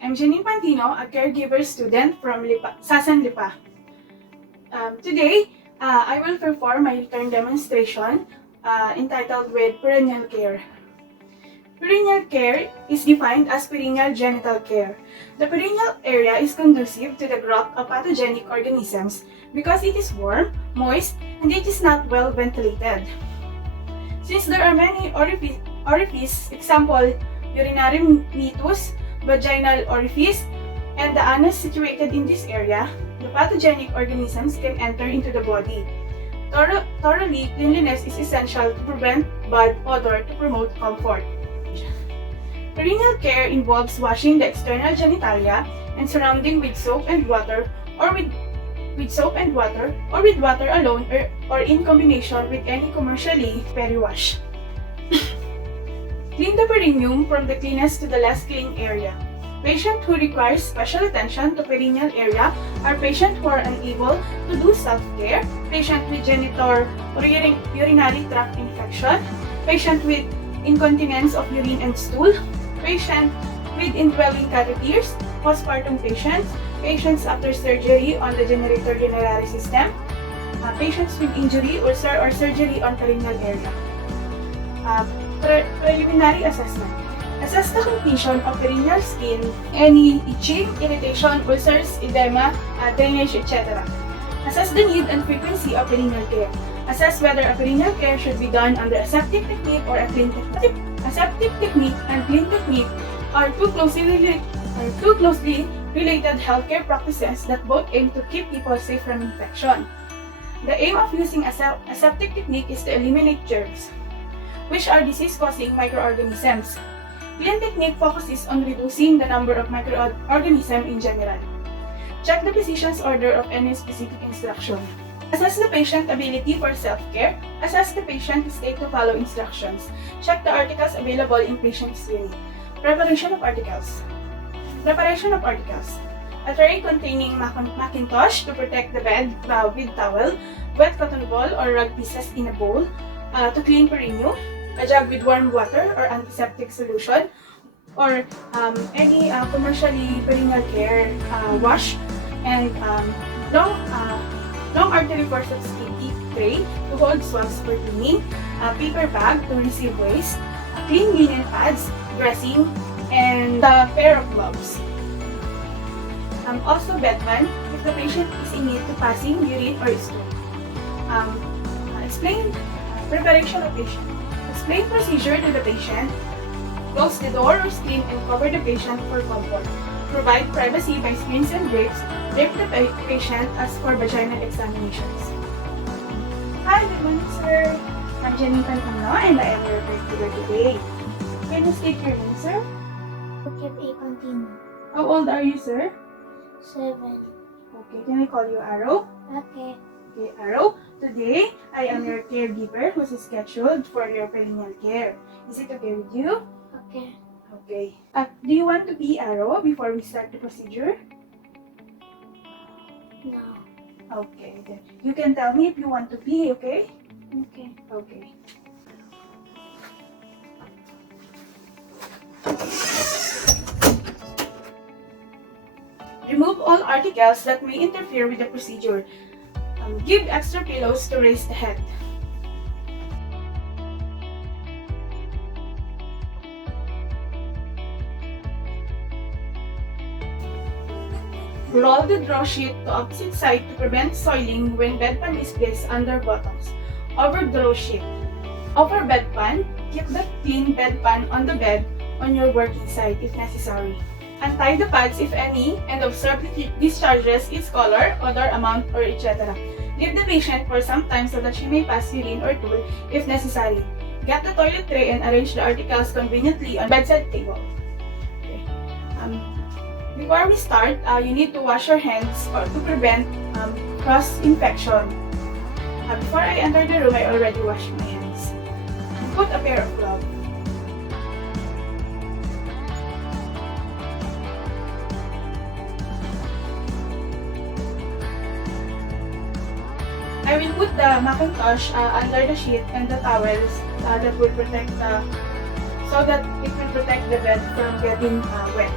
I'm Janine Pantino, a caregiver student from Sasan Lipa. Today, I will perform my turn demonstration entitled with Perenial Care. Perenial care is defined as perineal genital care. The perineal area is conducive to the growth of pathogenic organisms because it is warm, moist, and it is not well ventilated. Since there are many orifices, example, urinary meatus, vaginal orifice, and the anus situated in this area, the pathogenic organisms can enter into the body. Thoroughly, cleanliness is essential to prevent bad odor to promote comfort. Perineal care involves washing the external genitalia and surrounding with soap and water or with water alone or in combination with any commercially peri-wash. Clean the perineum from the cleanest to the less clean area. Patients who require special attention to perineal area are patients who are unable to do self-care, patients with genital or urinary tract infection, patients with incontinence of urine and stool, patients with indwelling catheters, postpartum patients, patients after surgery on the generator urinary system, patients with injury, ulcer, or surgery on perineal area. Preliminary assessment. Assess the condition of perineal skin, any itching, irritation, ulcers, edema, drainage, etc. Assess the need and frequency of perineal care. Assess whether a perineal care should be done under aseptic technique or a clean technique. Aseptic technique and clean technique are two closely related healthcare practices that both aim to keep people safe from infection. The aim of using aseptic technique is to eliminate germs, which are disease-causing microorganisms. Clean technique focuses on reducing the number of microorganisms in general. Check the physician's order of any specific instruction. Assess the patient's ability for self-care. Assess the patient's state to follow instructions. Check the articles available in patient's unit. Preparation of articles. Preparation of articles. A tray containing Macintosh to protect the bed with towel, wet cotton ball or rug pieces in a bowl to clean perineum, a jug with warm water or antiseptic solution, or any commercially perineal care wash, and long artery forceps teeth tray to hold swabs for cleaning, a paper bag to receive waste, clean linen pads, dressing, and a pair of gloves. Also bedpan if the patient is in need to passing urine or stool. Explain preparation of patient. Explain procedure to the patient. Close the door or screen and cover the patient for comfort. Provide privacy by screens and drapes. Drape the patient as for vaginal examinations. Hi, good morning, sir. I'm Janine Pantino and I am your caregiver today. Can you state your name, sir? Okay, Pantino. How old are you, sir? 7. Okay, can I call you Arrow? Okay. Okay, Arrow. Today, I am your caregiver who is scheduled for your perineal care. Is it okay with you? Okay. Okay. Do you want to be Arrow before we start the procedure? No. Okay, then you can tell me if you want to be, okay? Okay. Okay. Remove all articles that may interfere with the procedure. Give extra pillows to raise the head. Roll the draw sheet to opposite side to prevent soiling when bedpan is placed under bottoms. Over draw sheet. Over bedpan, keep the clean bedpan on the bed on your working side if necessary. Untie the pads if any and observe the discharges its color, odor, amount, or etc. Leave the patient for some time so that she may pass urine or stool if necessary. Get the toilet tray and arrange the articles conveniently on bedside table. Okay. Before we start, you need to wash your hands to prevent cross-infection. Before I enter the room, I already washed my hands. Put a pair of gloves. I will put the Macintosh under the sheet and the towels that will protect so that it will protect the bed from getting wet.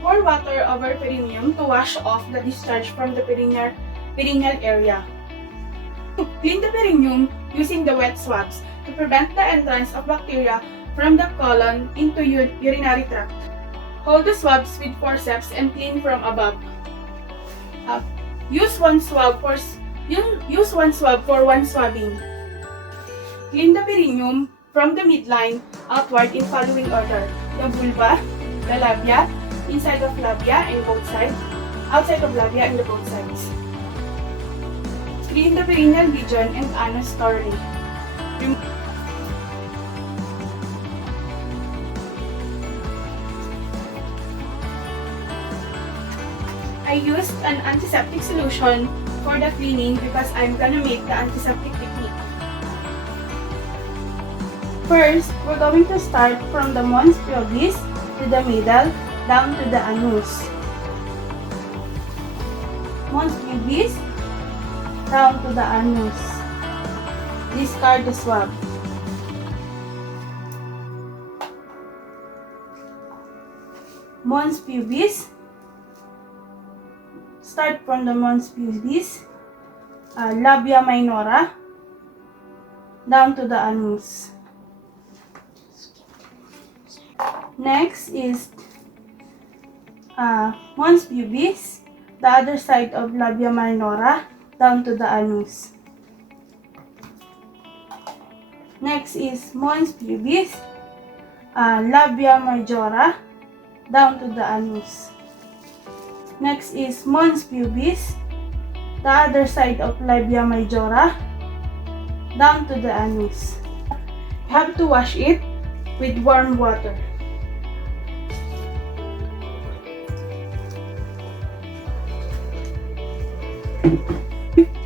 Pour water over perineum to wash off the discharge from the perineal area. Clean the perineum using the wet swabs to prevent the entrance of bacteria from the colon into urinary tract. Hold the swabs with forceps and clean from above. Use one swab for one swabbing. Clean the perineum from the midline outward in following order: the vulva, the labia, inside of labia and both sides, outside of labia and the both sides. Clean the perineal region and anus thoroughly. I used an antiseptic solution for the cleaning because I'm gonna make the antiseptic technique. First, we're going to start from the mons pubis to the middle down to the anus. Mons pubis down to the anus. Discard the swab. Mons pubis. Start from the mons pubis, labia minora, down to the anus. Next is mons pubis, the other side of labia minora, down to the anus. Next is mons pubis, labia majora, down to the anus. Next is mons pubis, the other side of labia majora, down to the anus. You have to wash it with warm water.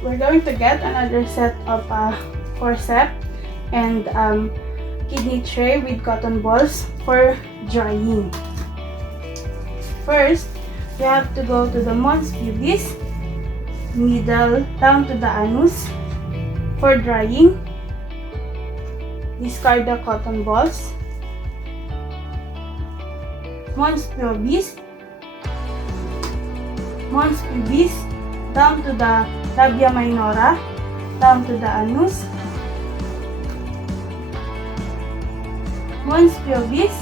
We're going to get another set of forceps and kidney tray with cotton balls for drying. First, you have to go to the mons pubis, middle down to the anus for drying. Discard the cotton balls. Mons pubis down to the labia minora, down to the anus. Mons pubis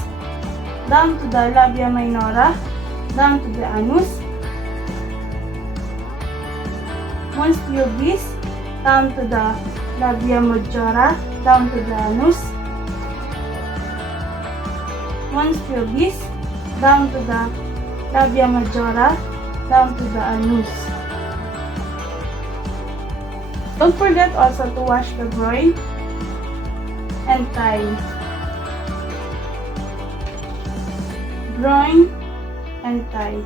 down to the labia minora, down to the anus. Mons pubis down to the labia majora, down to the anus. Mons pubis down to the labia majora, down to the anus. Don't forget also to wash the groin and thigh. Groin and thigh.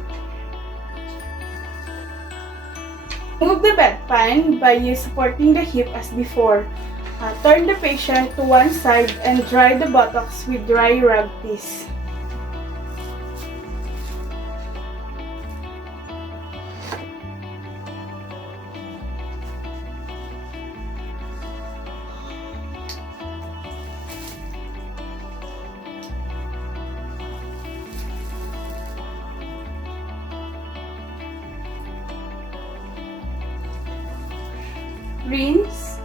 Move the bedpan by supporting the hip as before. Turn the patient to one side and dry the buttocks with dry rag piece. Rinse.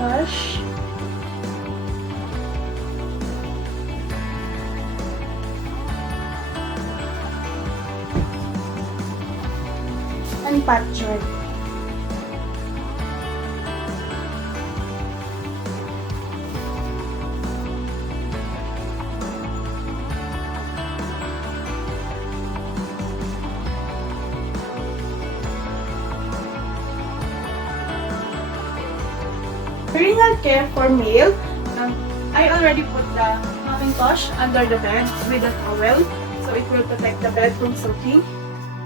Wash. And pat dry. Perenial care for male. I already put the Macintosh under the bed with a towel, so it will protect the bed from soaking.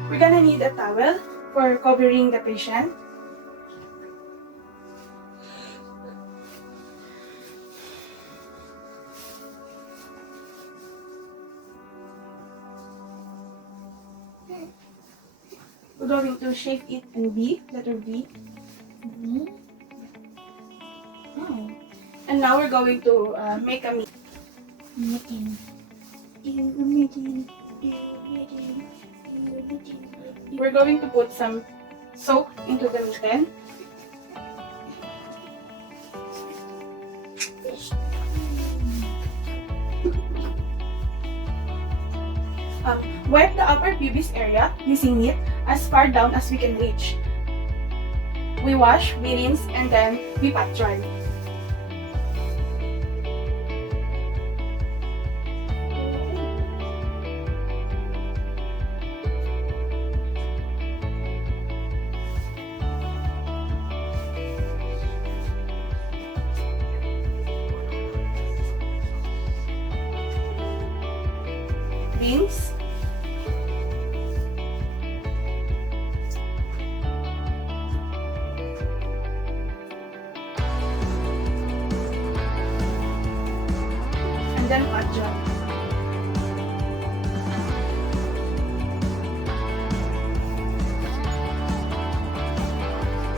We're gonna need a towel for covering the patient. We're going to shape it in B, letter B. now we're going to make a meat. Imagine. We're going to put some soap into the mitten. Wipe the upper pubis area using neat as far down as we can reach. We wash, we rinse, and then we pat dry. Rinse. And then pat dry.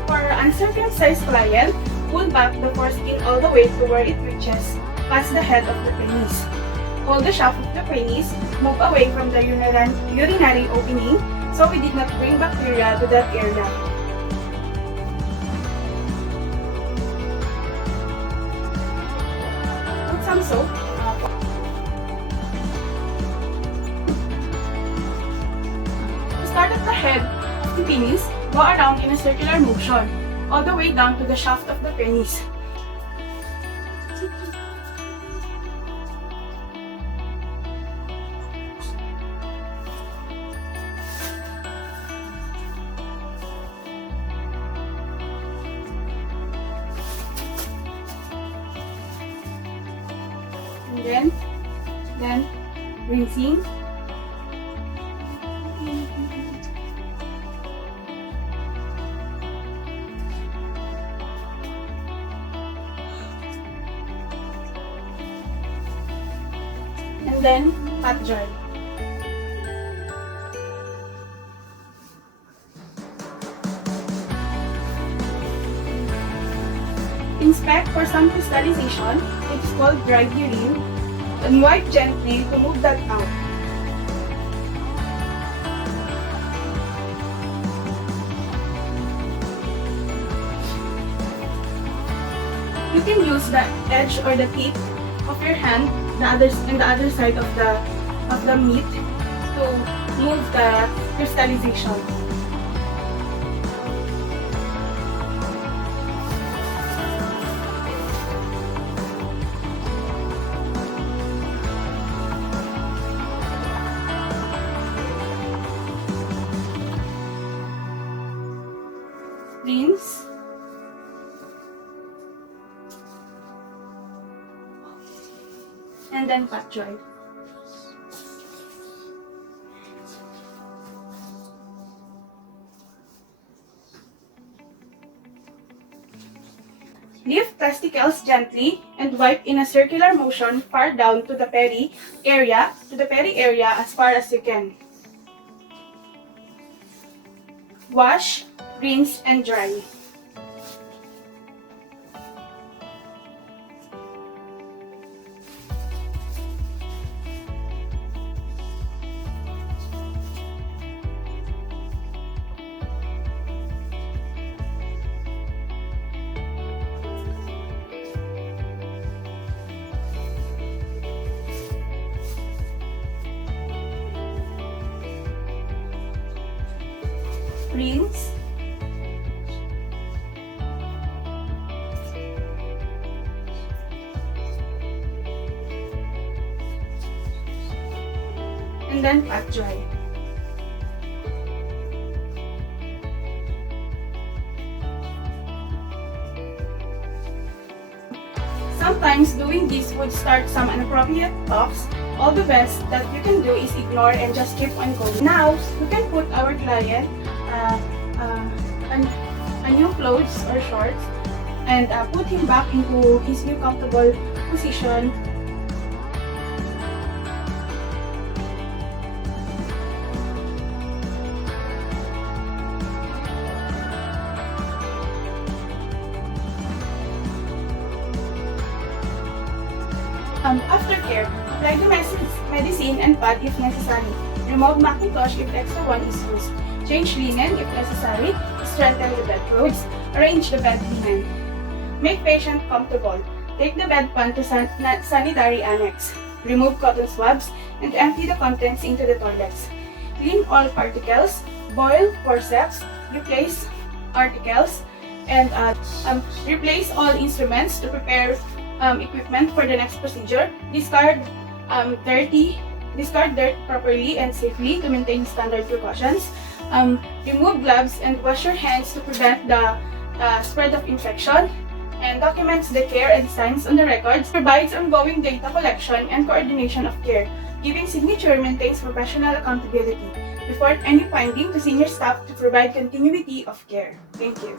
For our uncircumcised client, pull back the foreskin all the way to where it reaches past the head of the penis. Hold the shaft of the penis, move away from the urinary opening so we did not bring bacteria to that area. Put some soap. To start at the head of the penis, go around in a circular motion, all the way down to the shaft of the penis. And then rinsing. And then pat dry. Inspect for some crystallization. It is called dried urine. And wipe gently to move that out. You can use the edge or the tip of your hand, the other side of the meat to move the crystallization. Rinse. And then pat dry. Lift testicles gently and wipe in a circular motion far down to the peri area as far as you can. Wash, rinse, and dry. Rinse. And then pat dry. Sometimes doing this would start some inappropriate talks. All the best that you can do is ignore and just keep on going. Now, we can put our client a new clothes or shorts and put him back into his new comfortable position. Aftercare, apply the medicine and pad if necessary. Remove Macintosh if extra one is used. Change linen if necessary. Strengthen the bed clothes. Arrange the bed linen. Make patient comfortable. Take the bedpan to sanitary annex. Remove cotton swabs and empty the contents into the toilets. Clean all particles. Boil forceps. Replace articles. And replace all instruments to prepare equipment for the next procedure. Discard dirt properly and safely to maintain standard precautions. Remove gloves and wash your hands to prevent the spread of infection. And documents the care and signs on the records. Provides ongoing data collection and coordination of care. Giving signature maintains professional accountability. Report any finding to senior staff to provide continuity of care. Thank you.